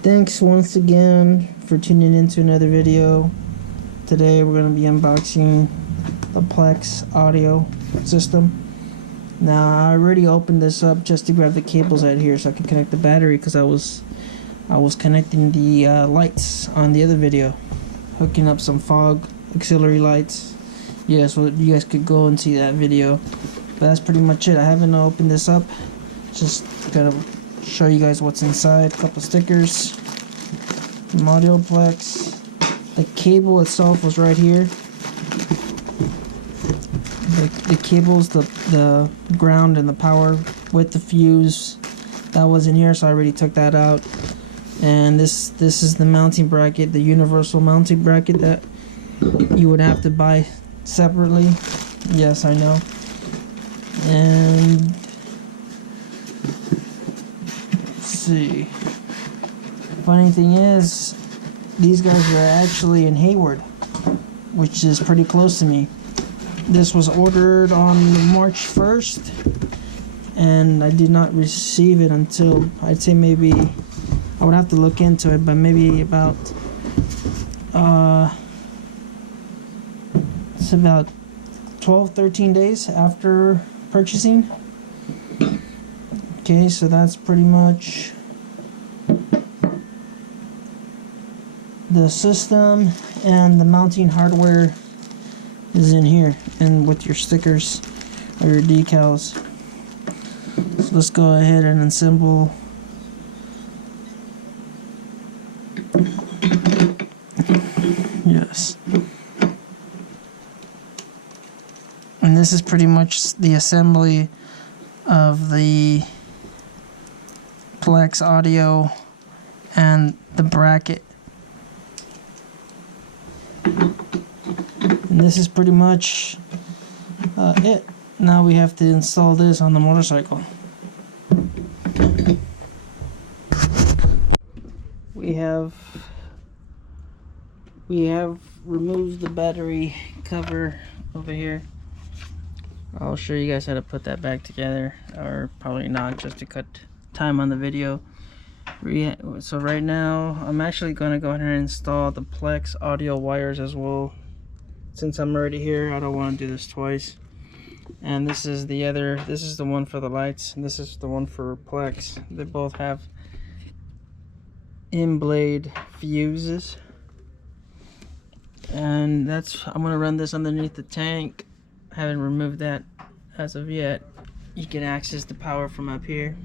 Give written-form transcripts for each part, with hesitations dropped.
Thanks once again for tuning in to another video. Today we're going to be unboxing the Plex Audio System. Now I already opened this up just to grab the cables out here so I can connect the battery, because I was connecting the lights on the other video, hooking up some fog auxiliary lights. Yeah, so you guys could go and see that video. But that's pretty much it. I haven't opened this up, just gonna show you guys what's inside. A couple stickers from Plex. The cable itself was right here. The cables, the ground and the power with the fuse, that was in here, so I already took that out. And this is the mounting bracket, the universal mounting bracket that you would have to buy separately. Yes, I know. And let's see. Funny thing is, these guys are actually in Hayward, which is pretty close to me. This was ordered on March 1st, and I did not receive it until, I'd say maybe, I would have to look into it, but maybe about it's about 12-13 days after purchasing. Okay, so that's pretty much the system, and the mounting hardware is in here, and with your stickers or your decals. So let's go ahead and assemble. Yes. And this is pretty much the assembly of the Plex Audio and the bracket. And this is pretty much it. Now we have to install this on the motorcycle. We have removed the battery cover over here. I'll show you guys how to put that back together, or probably not, just to cut time on the video. So right now I'm actually going to go ahead and install the Plex audio wires as well. Since I'm already here, I don't want to do this twice. And this is the one for the lights, and this is the one for Plex. They both have in-blade fuses, and I'm going to run this underneath the tank. I haven't removed that as of yet. You can access the power from up here.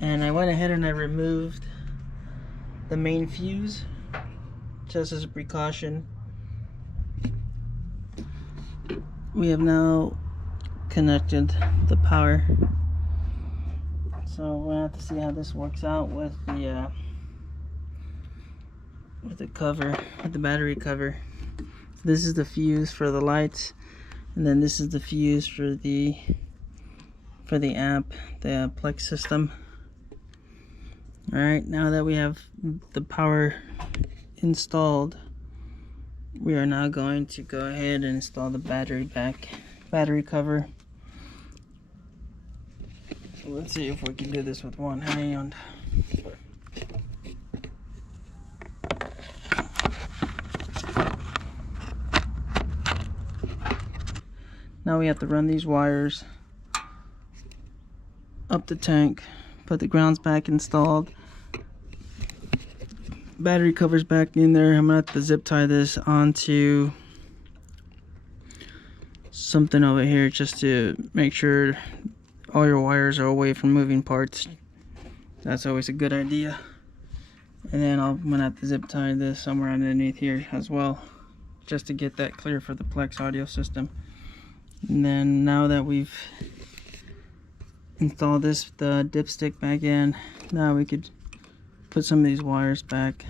And I went ahead and I removed the main fuse just as a precaution. We have now connected the power, so we'll have to see how this works out with the cover, with the battery cover. So this is the fuse for the lights, and then this is the fuse for the amp, the Plex system. All right, now that we have the power installed, we are now going to go ahead and install the battery cover. Let's see if we can do this with one hand. Now we have to run these wires up the tank, put the grounds back installed, battery covers back in there. I'm gonna have to zip tie this onto something over here just to make sure all your wires are away from moving parts. That's always a good idea. And then I'm gonna have to zip tie this somewhere underneath here as well, just to get that clear for the Plex audio system. And then now that we've installed the dipstick back in, now we could put some of these wires back.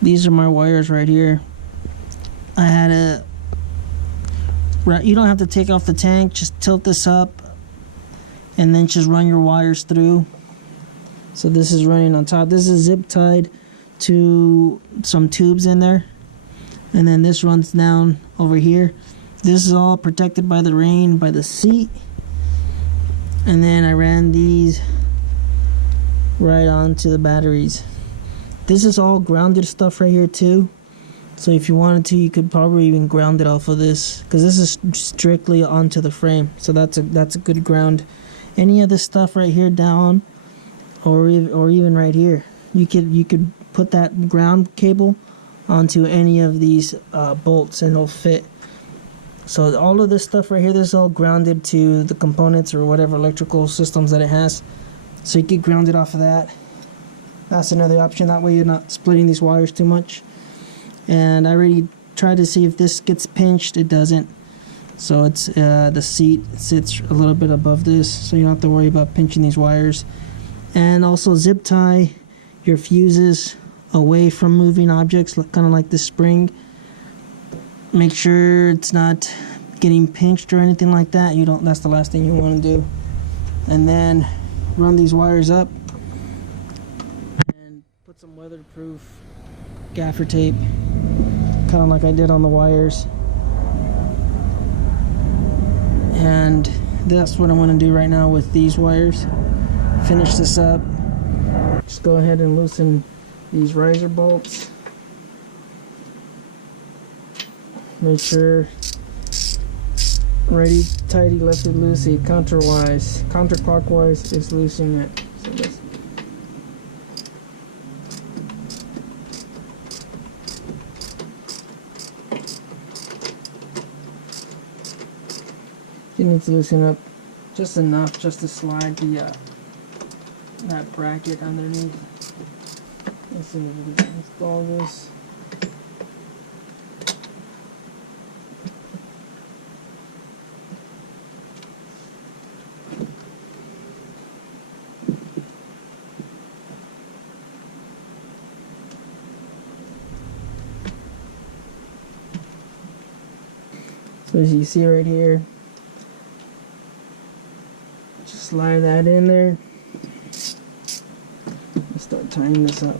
These are my wires right here. I had you don't have to take off the tank, just tilt this up and then just run your wires through. So this is running on top. This is zip tied to some tubes in there, and then this runs down over here. This is all protected by the rain, by the seat, and then I ran these right onto the batteries. This is all grounded stuff right here too, so if you wanted to, you could probably even ground it off of this, because this is strictly onto the frame, so that's a good ground. Any of this stuff right here down, or even right here, you could put that ground cable onto any of these bolts and it'll fit. So all of this stuff right here, this is all grounded to the components or whatever electrical systems that it has, so you get grounded off of that. That's another option. That way you're not splitting these wires too much. And I already tried to see if this gets pinched. It doesn't. So it's the seat sits a little bit above this, so you don't have to worry about pinching these wires. And also zip tie your fuses away from moving objects, kind of like this spring. Make sure it's not getting pinched or anything like that. That's the last thing you want to do. And then run these wires up and put some weatherproof gaffer tape, kind of like I did on the wires. And that's what I'm going to do right now with these wires. Finish this up. Just go ahead and loosen these riser bolts. Make sure righty tighty, lefty loosey, counterclockwise is loosening it. So this. You need to loosen up just enough just to slide the that bracket underneath. Let's see if we can install this. So as you see right here, just slide that in there and start tying this up.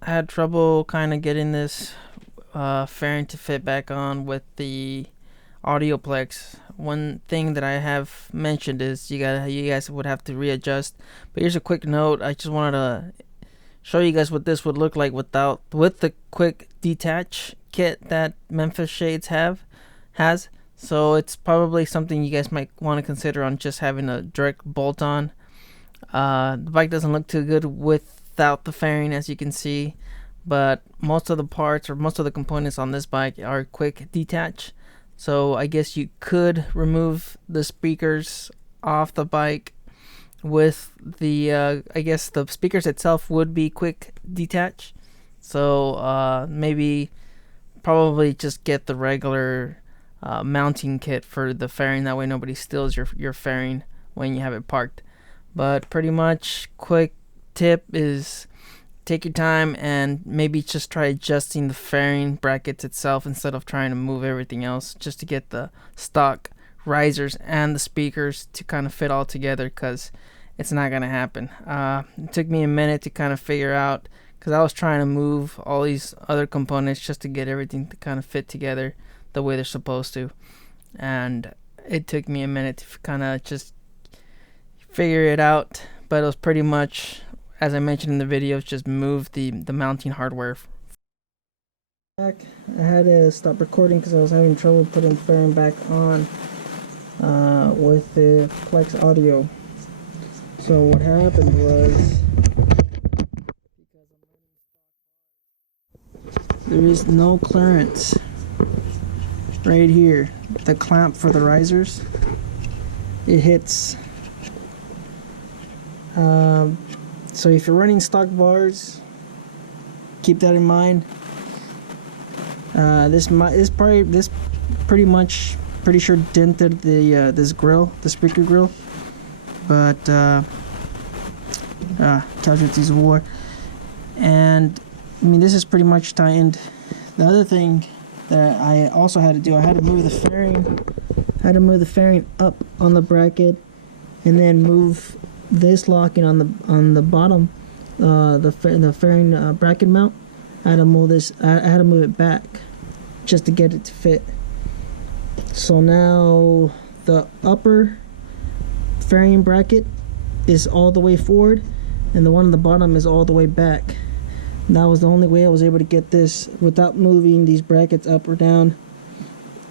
I had trouble kind of getting this fairing to fit back on with the audio Plex. One thing that I have mentioned is you guys would have to readjust. But here's a quick note. I just wanted to show you guys what this would look like with the quick detach kit that Memphis Shades has. So it's probably something you guys might want to consider on just having a direct bolt on. The bike doesn't look too good without the fairing, as you can see, but most of the parts or most of the components on this bike are quick detach. So I guess you could remove the speakers off the bike with the I guess the speakers itself would be quick detach. So probably just get the regular mounting kit for the fairing. That way nobody steals your fairing when you have it parked. But pretty much quick tip is take your time and maybe just try adjusting the fairing brackets itself instead of trying to move everything else, just to get the stock risers and the speakers to kind of fit all together, because it's not going to happen. It took me a minute to kind of figure out, because I was trying to move all these other components just to get everything to kind of fit together the way they're supposed to, and it took me a minute to kind of just figure it out. But it was pretty much, as I mentioned in the video, just move the mounting hardware. I had to stop recording because I was having trouble putting fairing back on with the Plex Audio. So what happened was, there is no clearance right here. The clamp for the risers, it hits. So if you're running stock bars, keep that in mind. This pretty sure dented the this grill, the speaker grill, but casualties of war. And I mean, this is pretty much tightened. The other thing that I also had to do, I had to move the fairing up on the bracket, and then move this locking on the bottom, the fairing bracket mount. I had to move this. I had to move it back just to get it to fit. So now the upper fairing bracket is all the way forward, and the one on the bottom is all the way back. And that was the only way I was able to get this without moving these brackets up or down.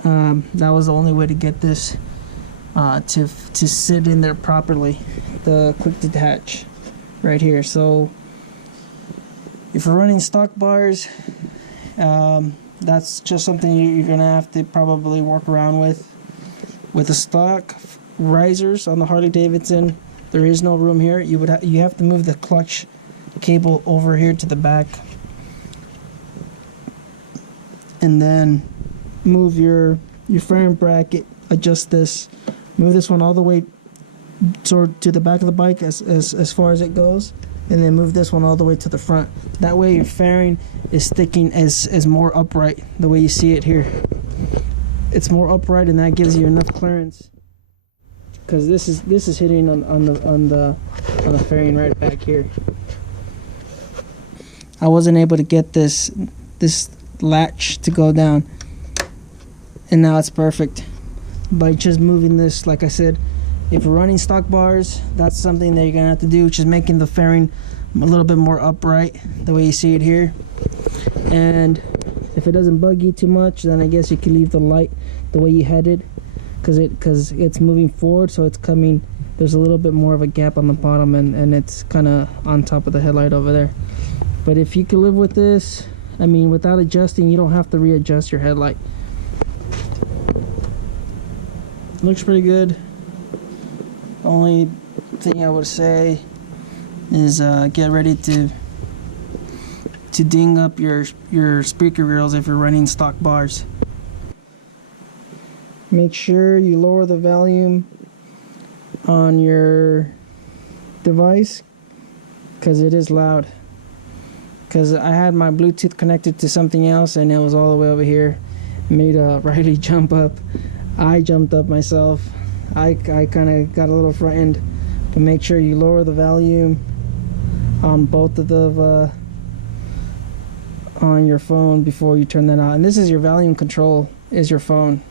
That was the only way to get this to sit in there properly. The quick detach right here. So if you're running stock bars, that's just something you're gonna have to probably work around with. With the stock risers on the Harley-Davidson, there is no room here. You have to move the clutch cable over here to the back, and then move your fairing bracket. Adjust this. Move this one all the way to the back of the bike as far as it goes, and then move this one all the way to the front. That way your fairing is sticking as more upright, the way you see it here. It's more upright, and that gives you enough clearance, because this is hitting on the fairing right back here. I wasn't able to get this latch to go down, and now it's perfect by just moving this. Like I said, if you're running stock bars, that's something that you're gonna have to do, which is making the fairing a little bit more upright, the way you see it here. And if it doesn't bug you too much, then I guess you can leave the light the way you had it, because it's moving forward, so it's coming. There's a little bit more of a gap on the bottom, and it's kind of on top of the headlight over there. But if you can live with this, I mean, without adjusting, you don't have to readjust your headlight. Looks pretty good. Only thing I would say is get ready to ding up your speaker reels if you're running stock bars. Make sure you lower the volume on your device, because it is loud. Because I had my Bluetooth connected to something else, and it was all the way over here. It made Riley jump up. I jumped up myself. I kind of got a little frightened. But make sure you lower the volume on both of the on your phone before you turn that on. And this is your volume control, is your phone.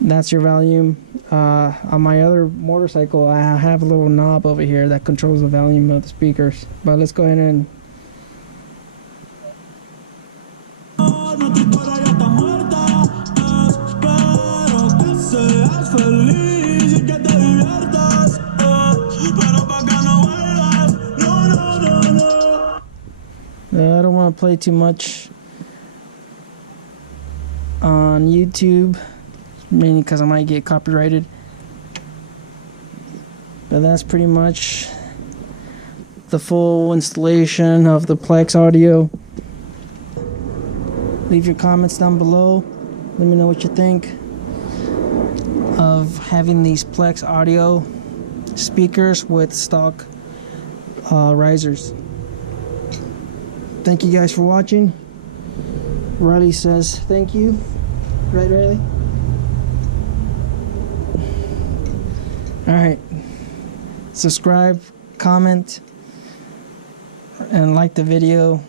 That's your volume. On my other motorcycle, I have a little knob over here that controls the volume of the speakers. But let's go ahead and I don't want to play too much on YouTube, mainly because I might get copyrighted. But that's pretty much the full installation of the Plex Audio. Leave your comments down below. Let me know what you think of having these Plex Audio speakers with stock risers. Thank you guys for watching. Riley says thank you. Right, Riley? Alright. Subscribe, comment, and like the video.